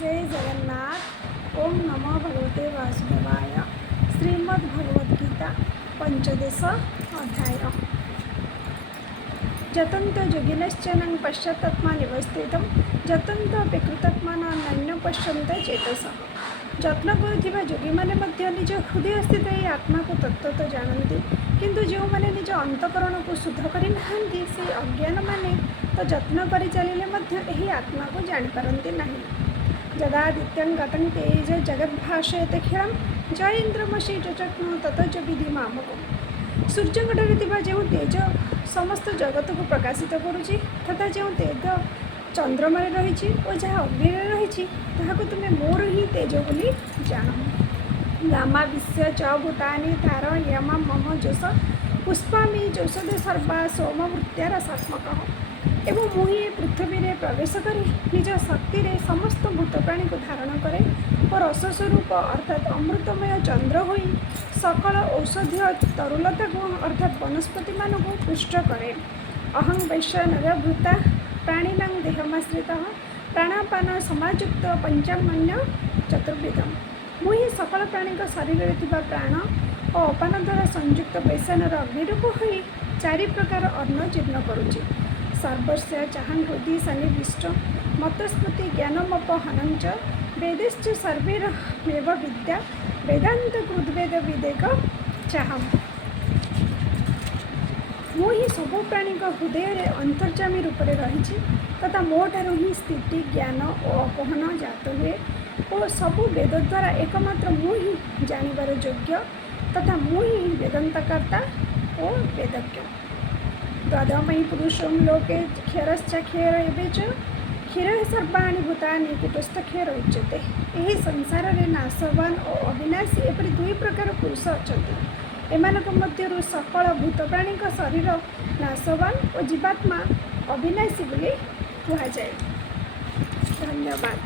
जय जगन्नाथ। ओम नमो भगवते वासुदेवाय। श्रीमद्भगवद्गीता पंचदश अध्याय। जतन्तो योगिनश्चैनं पश्चात्मा निवस्थितं जतन्तो कृतात्मानः नैनं पश्यन्ते चेतसः। ଯତ୍ନ କରୁଥିବା ଯୋଗୀମାନେ ମଧ୍ୟ ନିଜ ହୃଦୟ ସ୍ଥିତ ଏହି ଆତ୍ମାକୁ ତତ୍ତ୍ୱତଃ ଜାଣନ୍ତି, କିନ୍ତୁ ଯେଉଁମାନେ ନିଜ ଅନ୍ତଃକରଣକୁ ଶୁଦ୍ଧ କରିନାହାନ୍ତି ସେହି ଅଜ୍ଞାନମାନେ ତ ଯତ୍ନ କରି ଚାଲିଲେ ମଧ୍ୟ ଏହି ଆତ୍ମାକୁ ଜାଣିପାରନ୍ତି ନାହିଁ। ଯଦାଦିତ୍ୟଂ ଗତଂ ତେଜ ଜଗଦ୍ଭାସୟତେ କ୍ଷୀରଂ ଜୟେନ୍ଦ୍ରମସୀ ଚଚକ୍ନୁ ତତଜ ବିଧି ମାମକମ୍। ସୂର୍ଯ୍ୟଙ୍କଠାରେ ଥିବା ଯେଉଁ ତେଜ ସମସ୍ତ ଜଗତକୁ ପ୍ରକାଶିତ କରୁଛି ତଥା ଯେଉଁ ତେଜ ଚନ୍ଦ୍ରମାରେ ରହିଛି ଓ ଯାହା ଅଗ୍ନିରେ ରହିଛି ତାହାକୁ ତୁମେ ମୋର ହିଁ ତେଜ ବୋଲି ଜାଣ। ଗାମା ବିଶ୍ୱ ଚ ଭୂତାନି ତାର ୟମା ମମ ଯଶ ପୁଷ୍ପାମି ଚୌଷଧ ସର୍ବା ସୋମବୃତ୍ୟାର ସାତ୍ମକଃ। ଏବଂ ମୁଁ ହିଁ ପୃଥିବୀରେ ପ୍ରବେଶ କରି ନିଜ ଶକ୍ତିରେ ସମସ୍ତ ଭୂତପ୍ରାଣୀକୁ ଧାରଣ କରେ ଓ ରସସ୍ୱରୂପ ଅର୍ଥାତ୍ ଅମୃତମୟ ଚନ୍ଦ୍ର ହୋଇ ସକଳ ଔଷଧୀୟ ତରୁଲତାକୁ ଅର୍ଥାତ୍ ବନସ୍ପତିମାନଙ୍କୁ ପୁଷ୍ଟ କରେ। ଅହଂ ବୈଶ୍ୱନରଭୂତା ପ୍ରାଣୀନାଂ ଦେହମାଶ୍ରିତଃ ପ୍ରାଣାପାନ ସମାଯୁକ୍ତ ପଞ୍ଚାମନ୍ୟ ଚତୁର୍ବିଧମ୍। ମୁଁ ହିଁ ସକଳ ପ୍ରାଣୀଙ୍କ ଶରୀରରେ ଥିବା ପ୍ରାଣ ଓ ଅପାନ ଦ୍ୱାରା ସଂଯୁକ୍ତ ବୈଶ୍ୱନର ଅଗ୍ନିରୂପ ହୋଇ ଚାରି ପ୍ରକାର ଅନ୍ନ ଜୀର୍ଣ୍ଣ କରୁଛି। ସର୍ବସ୍ୟ ଚାହାଂ ହୃଦି ସନ୍ନିବିଷ୍ଟ ମତସ୍ମୃତି ଜ୍ଞାନମପହନଞ୍ଚ ବେଦଶ୍ଚ ସର୍ବେରମେବ ବିଦ୍ୟା ବେଦାନ୍ତ କୃଦ୍ବେଦ ବିଦେକ ଚାହମ୍। ମୁଁ ହିଁ ସବୁ ପ୍ରାଣୀଙ୍କ ହୃଦୟରେ ଅନ୍ତର୍ଯାମୀ ରୂପରେ ରହିଛି ତଥା ମୋଠାରୁ ହିଁ ସ୍ଥିତି ଜ୍ଞାନ ଓ ଅପହନ ଜାତ ହୁଏ ଓ ସବୁ ବେଦ ଦ୍ୱାରା ଏକମାତ୍ର ମୁଁ ହିଁ ଜାଣିବାର ଯୋଗ୍ୟ ତଥା ମୁଁ ହିଁ ବେଦାନ୍ତକର୍ତ୍ତା ଓ ବେଦଜ୍ଞ। ଦ୍ୱାଦମୟୀ ପୁରୁଷୋଂ ଲୋକେ କ୍ଷରଶ୍ଚାକ୍ଷର ଏବେ ଚ କ୍ଷୀର ସର୍ବାଣୀ ଭୂତାନି କୂଟସ୍ଥ କ୍ଷର ଉଚ୍ୟତେ। ଏହି ସଂସାରରେ ନାଶବାନ ଓ ଅବିନାଶୀ ଏପରି ଦୁଇ ପ୍ରକାର ପୁରୁଷ ଅଛନ୍ତି। ଏମାନଙ୍କ ମଧ୍ୟରୁ ସକଳ ଭୂତପ୍ରାଣୀଙ୍କ ଶରୀର ନାଶବାନ ଓ ଜୀବାତ୍ମା ଅବିନାଶୀ ବୋଲି କୁହାଯାଏ। ଧନ୍ୟବାଦ।